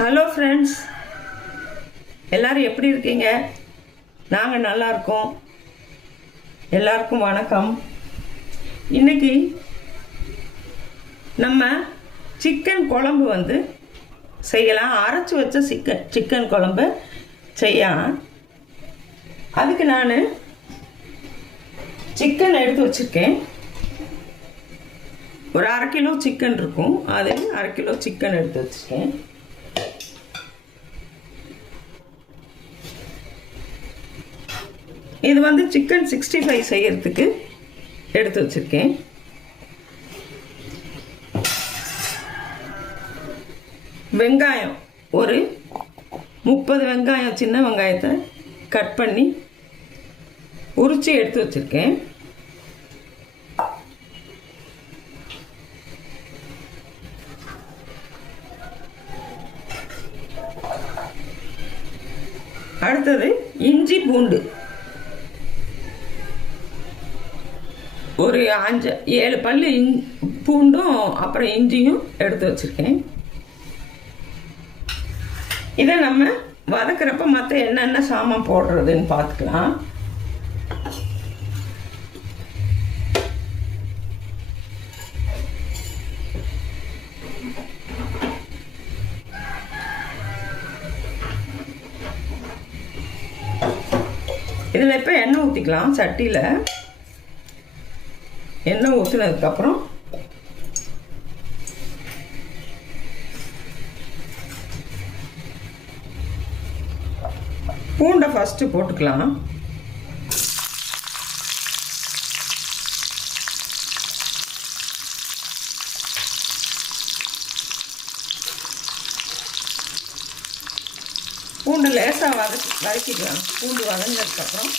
Hello friends எல்லாரும் எப்படி இருக்கீங்க? நாங்கள் நல்லா இருக்கோம். எல்லாருக்கும் வணக்கம். இன்னைக்கு நம்ம சிக்கன் குழம்பு வந்து செய்யலாம். அரைச்சி வச்ச சிக்கன் சிக்கன் குழம்பு செய்யலாம். அதுக்கு நான் சிக்கன் எடுத்து வச்சுருக்கேன். ஒரு அரை கிலோ சிக்கன் இருக்கும். அதில் அரை கிலோ சிக்கன் எடுத்து வச்சுருக்கேன். இது வந்து சிக்கன் சிக்ஸ்டி ஃபைவ் செய்கிறதுக்கு எடுத்து வச்சுருக்கேன். வெங்காயம் ஒரு முப்பது வெங்காயம் சின்ன வெங்காயத்தை கட் பண்ணி உரித்து எடுத்து வச்சுருக்கேன். அடுத்தது இஞ்சி பூண்டு. ஒரு அஞ்சு ஏழு பல் இஞ் பூண்டும் அப்புறம் இஞ்சியும் எடுத்து வச்சுருக்கேன். இதை நம்ம வதக்கிறப்ப மற்ற என்னென்ன சாமான் போடுறதுன்னு பார்த்துக்கலாம். இதில் இப்போ எண்ணெய் ஊற்றிக்கலாம் சட்டியில். எண்ணெய் ஊற்றினதுக்கப்புறம் பூண்டை ஃபஸ்ட்டு போட்டுக்கலாம். பூண்டு லேசாக வதக்கி வதக்கிக்கலாம். பூண்டு வதங்கினதுக்கப்புறம்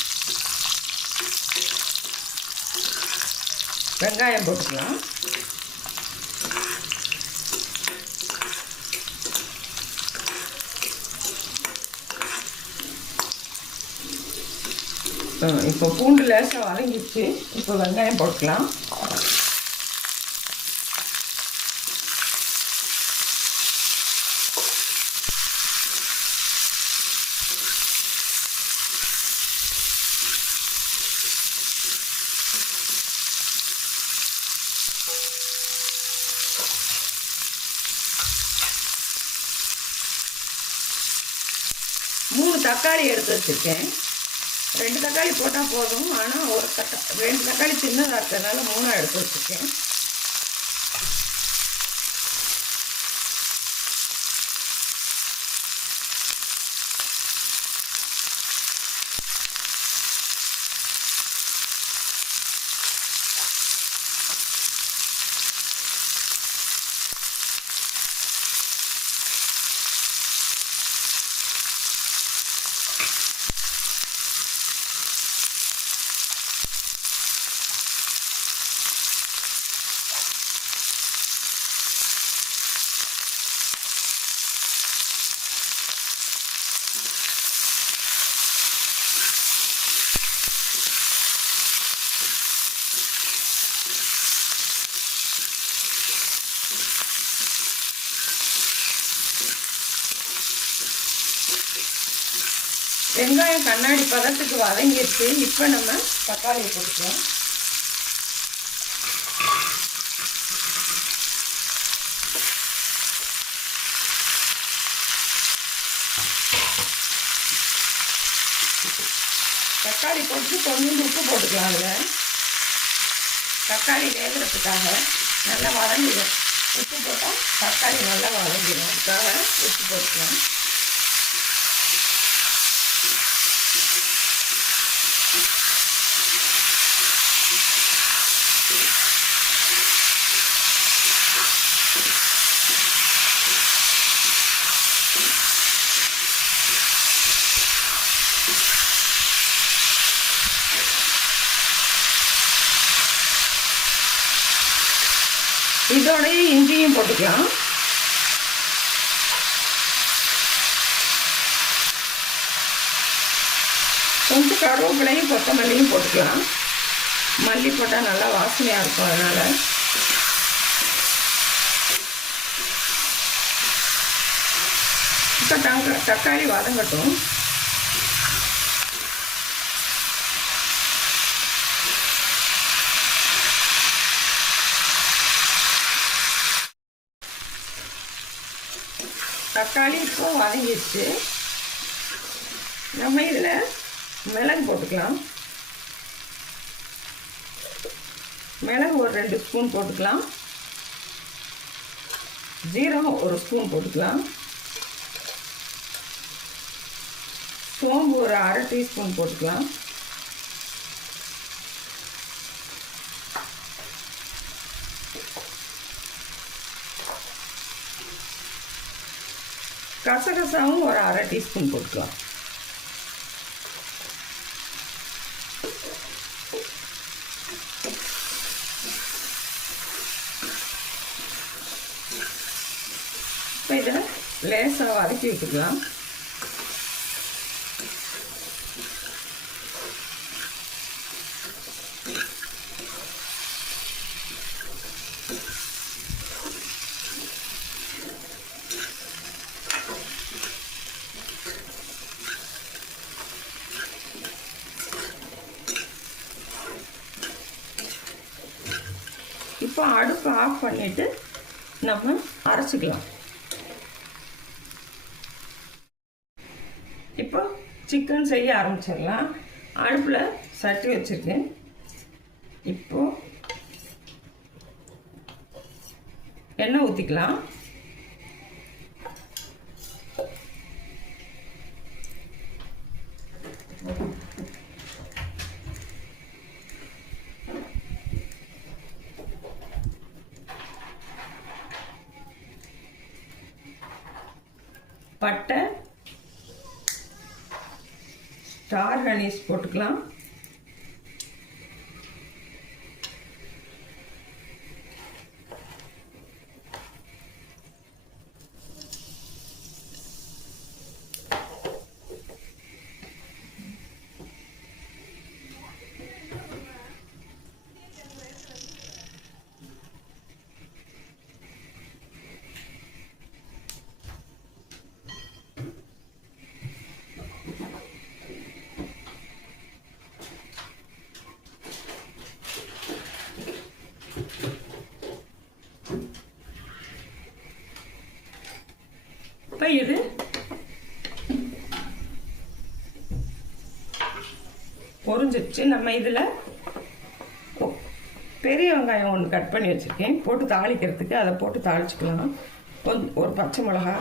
வெங்காயம் போட்டுக்கலாம். இப்போ பூண்டு லேசாக வதங்கிடுச்சு. இப்போ வெங்காயம் போட்டுக்கலாம். தக்காளி எடுத்து வச்சுருக்கேன். ரெண்டு தக்காளி போட்டால் போதும். ஆனால் ஒரு தக்கா ரெண்டு தக்காளி சின்னதாக இருக்கிறதுனால மூணாக எடுத்து வச்சுருக்கேன். வெங்காயம் கண்ணாடி பதத்துக்கு வதங்கிடுச்சு இப்போ நம்ம தக்காளியை போட்டுக்கலாம். தக்காளி போட்டு கொஞ்சம் உப்பு போட்டுக்கலாம் அதில். தக்காளி வேகிறதுக்காக நல்லா வதங்கிடும். உப்பு போட்டால் தக்காளி நல்லா வதங்கிடும். அதுக்காக உப்பு போட்டுக்கலாம். இஞ்சியும் கொஞ்சம் கருவேப்பிலையும் கொத்தமல்லியும் போட்டுக்கலாம். மல்லி போட்டால் நல்லா வாசனையாக இருக்கும் அதனால். இப்போ தங்க தக்காளி வதங்கட்டும். தக்காளி இப்போ வதங்கிடுச்சு. நம்ம இதில் மிளகு போட்டுக்கலாம். மிளகு ஒரு ரெண்டு ஸ்பூன் போட்டுக்கலாம். ஜீரகம் ஒரு ஸ்பூன் போட்டுக்கலாம். சோம்பு ஒரு அரை டீஸ்பூன் போட்டுக்கலாம். கசகசாவும் ஒரு அரை டீஸ்பூன் போட்டுக்கலாம் இப்போ இதை லேசாக வதக்கி விட்டுக்கலாம் இப்போ அடுப்பு ஆஃப் பண்ணிவிட்டு நம்ம அரைச்சிக்கலாம். இப்போ சிக்கன் செய்ய ஆரம்பிச்சிடலாம். அடுப்பில் சட்டி வச்சுருக்கேன். இப்போது எண்ணெய் ஊற்றிக்கலாம் பட்டை ஸ்டார் ஹனீஸ் போட்டுக்கலாம். இப்போ இது. நம்ம இதில் பெரிய வெங்காயம் ஒன்று கட் பண்ணி வச்சுருக்கேன். போட்டு தாளிக்கிறதுக்கு. அதை போட்டு தாளிச்சுக்கலாம். கொஞ்சம் ஒரு பச்சை மிளகா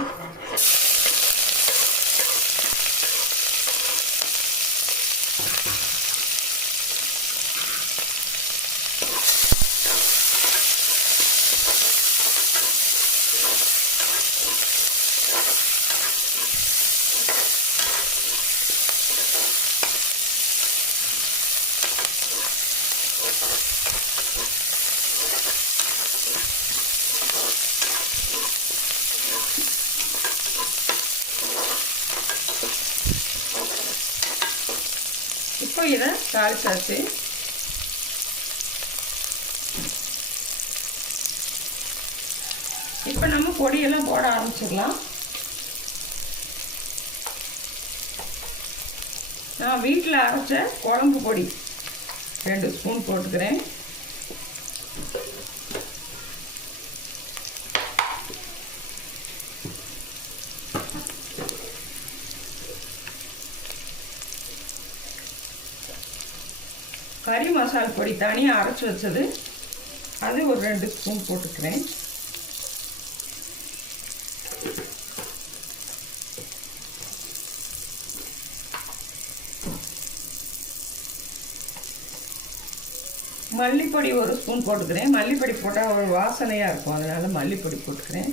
இப்போ இதை தாளிச்சாச்சு. இப்போ நம்ம பொடியெல்லாம் போட ஆரம்பிச்சிடலாம். நான் வீட்டில் அரைச்ச குழம்பு பொடி ரெண்டு ஸ்பூன் போட்டுக்கிறேன் கறி மசால் பொடி தனியாக அரைச்சி வச்சது. அது ஒரு ரெண்டு ஸ்பூன் போட்டுக்கிறேன். மல்லிப்பொடி ஒரு ஸ்பூன் போட்டுக்கிறேன். மல்லிப்பொடி போட்டால் ஒரு வாசனையாக இருக்கும். அதனால் மல்லிப்பொடி போட்டுக்கிறேன்.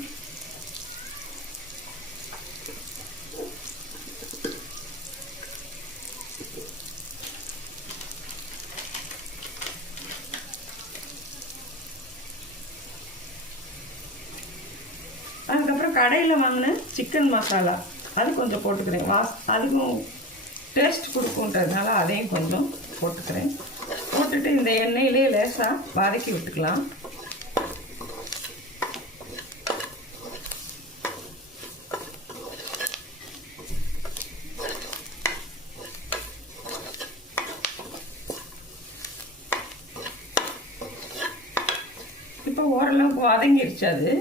கடையில் வாங்கின சிக்கன் மசாலா. அது கொஞ்சம் போட்டுக்கிறேன். வாஸ் அதுவும் டேஸ்ட் கொடுக்குன்றதுனால அதையும் கொஞ்சம் போட்டுக்கிறேன். போட்டுட்டு இந்த எண்ணெயிலே லேசாக வதக்கி விட்டுக்கலாம். இப்போ ஓரளவுக்கு வதங்கிருச்சு அது.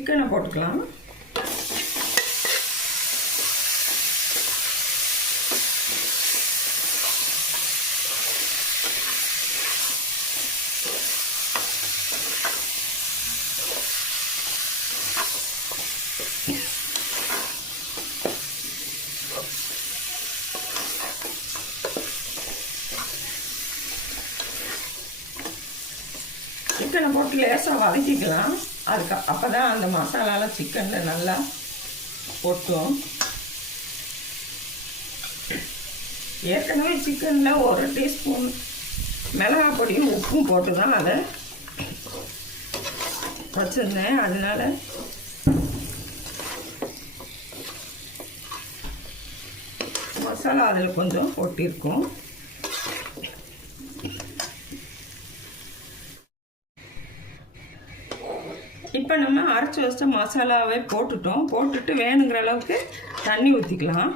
சிக்கனை போட்டுக்கலாம். சிக்கனை போட்டு லேசாக வதக்கிக்கலாம். அதுக்கு அப்போ தான் அந்த மசாலாலாம் சிக்கனில் நல்லா ஒட்டும் ஏற்கனவே சிக்கனில் ஒரு டீஸ்பூன் மிளகாய் பொடியும் உப்பும் போட்டு தான் அதை வச்சுருந்தேன். அதனால மசாலா அதில் கொஞ்சம் ஒட்டியிருக்கும் இப்போ நம்ம அரைச்சி வச்ச மசாலாவே போட்டுட்டோம். போட்டுட்டு வேணுங்கிற அளவுக்கு தண்ணி ஊற்றிக்கலாம்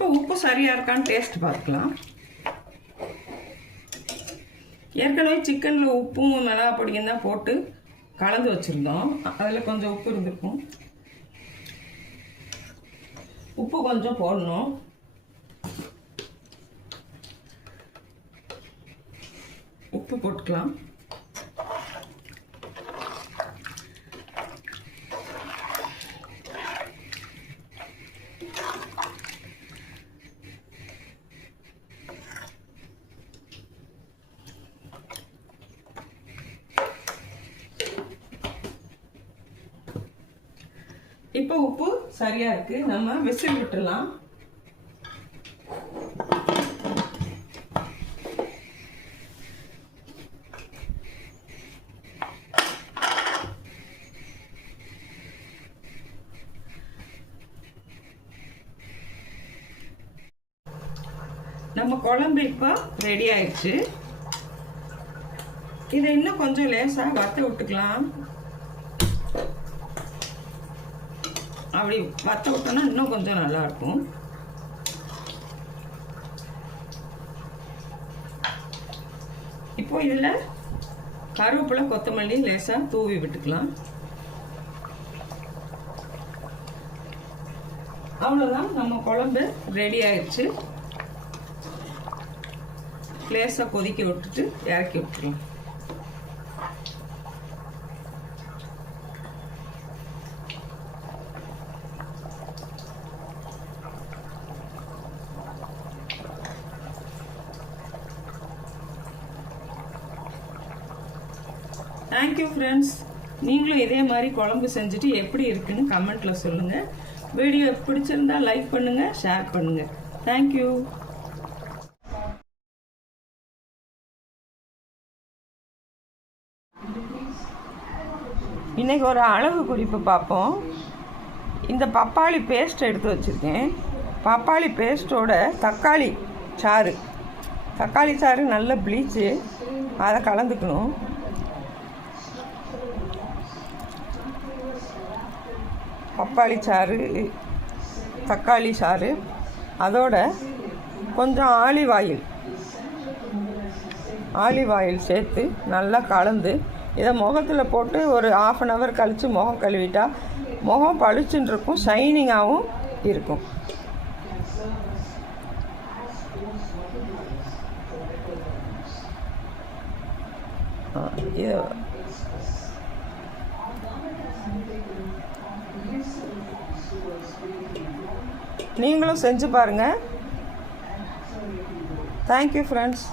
இப்போ உப்பு சரியாக இருக்கான்னு டேஸ்ட் பார்க்கலாம். ஏற்கனவே சிக்கனில் உப்பும் மிளகா பொடியும் தான் போட்டு கலந்து வச்சுருந்தோம். அதில் கொஞ்சம் உப்பு இருந்திருக்கும். உப்பு கொஞ்சம் போடணும். உப்பு போட்டுக்கலாம். இப்போ உப்பு சரியா இருக்கு. நம்ம விசில் விட்டுலாம் நம்ம குழம்பு இப்போ ரெடி ஆயிடுச்சு. இதை இன்னும் கொஞ்சம் லேசாக வத்த விட்டுக்கலாம். அப்படி வத்த விட்டோன்னா இன்னும் கொஞ்சம் நல்லாயிருக்கும். இப்போது இப்போ இதில் கருவேப்பிலை கொத்தமல்லி லேசாக தூவி விட்டுக்கலாம். அவ்வளோதான் நம்ம குழம்பு ரெடி ஆயிடுச்சு. லேசாக கொதிக்க விட்டுட்டு இறக்கி விட்டுருவோம் தேங்க்யூ ஃப்ரெண்ட்ஸ் நீங்களும் இதே மாதிரி குழம்பு செஞ்சுட்டு எப்படி இருக்குன்னு கமெண்ட்டில் சொல்லுங்கள் வீடியோ பிடிச்சிருந்தா லைக் பண்ணுங்கள் ஷேர் பண்ணுங்கள் தேங்க்யூ இன்றைக்கி ஒரு அழகு குறிப்பு பார்ப்போம். இந்த பப்பாளி பேஸ்ட் எடுத்து வச்சுருக்கேன். பப்பாளி பேஸ்ட்டோட தக்காளி சாறு. தக்காளி சாறு நல்ல ப்ளீச்சு அதை கலந்துக்கணும். பப்பாளி சாறு தக்காளி சாறு. அதோட கொஞ்சம் ஆலிவ் ஆயில். ஆலிவ் ஆயில் சேர்த்து நல்லா கலந்து இதை முகத்தில் போட்டு ஒரு ஆஃப் அன் ஹவர் கழித்து முகம் கழுவிட்டா முகம் பளிச்சுன்னு இருக்கும் ஷைனிங்காகவும் இருக்கும். இதை இது நீங்களும் செஞ்சு பாருங்கள் தேங்க்யூ ஃப்ரெண்ட்ஸ்